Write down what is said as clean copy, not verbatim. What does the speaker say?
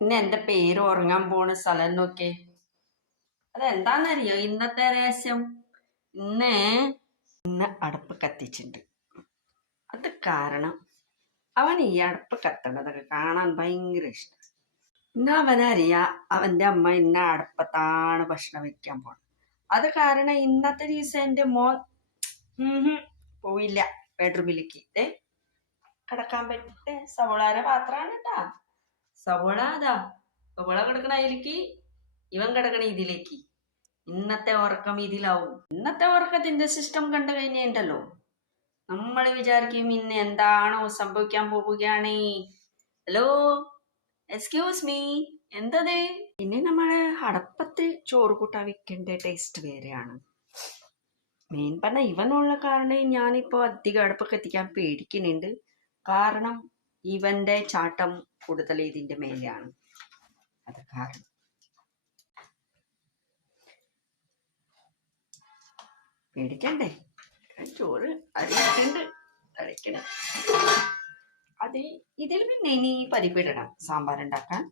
ഇന്ന് എന്റെ പേര് ഉറങ്ങാൻ പോണ സ്ഥലം നോക്കേ. അതെന്താന്നറിയോ ഇന്നത്തെ രഹസ്യം? ഇന്ന് ഇന്ന് അടുപ്പ് കത്തിച്ചിട്ടുണ്ട്. അത് കാരണം അവൻ ഈ അടുപ്പ് കത്തണതൊക്കെ കാണാൻ ഭയങ്കര ഇഷ്ടം. ഇന്ന് അവനറിയാ അവന്റെ അമ്മ ഇന്ന അടുപ്പത്താണ് ഭക്ഷണം വെക്കാൻ പോണത്. അത് കാരണം ഇന്നത്തെ ദിവസം എന്റെ മോൻ പോയില്ല ബെഡ്റൂമിലേക്ക്. കിടക്കാൻ പറ്റേ സവോളാര പാത്രാണ് കേട്ടാ. സവോള അതാ സവോള കിടക്കണ അതിലേക്ക്, ഇവൻ കിടക്കണ ഇതിലേക്ക്. ഇന്നത്തെ ഉറക്കം ഇതിലാവും. ഇന്നത്തെ ഉറക്കത്തിന്റെ സിസ്റ്റം കണ്ടു കഴിഞ്ഞുണ്ടല്ലോ, നമ്മൾ വിചാരിക്കും ഇന്ന് എന്താണോ സംഭവിക്കാൻ പോവുകയാണ്. ഹലോ, എക്സ്ക്യൂസ് മീ, എന്തത്? പിന്നെ നമ്മള് അടപ്പത്ത് ചോറ് കൂട്ടാൻ വെക്കേണ്ട ടേസ്റ്റ് വേറെയാണ്. മെയിൻ പറഞ്ഞ ഇവനുള്ള കാരണം ഞാനിപ്പോ അധികം അടുപ്പ് കത്തിക്കാൻ പേടിക്കുന്നുണ്ട്. കാരണം ഇവന്റെ ചാട്ടം കൂടുതൽ ഇതിന്റെ മേലെയാണ്. അത് കാരണം പേടിക്കണ്ടേ. ചോറ് അരിയിട്ടുണ്ട് തിളയ്ക്കണം. അത് ഇതിൽ പിന്നെ ഇനി പരിപ്പിടണം സാമ്പാർ ഉണ്ടാക്കാൻ.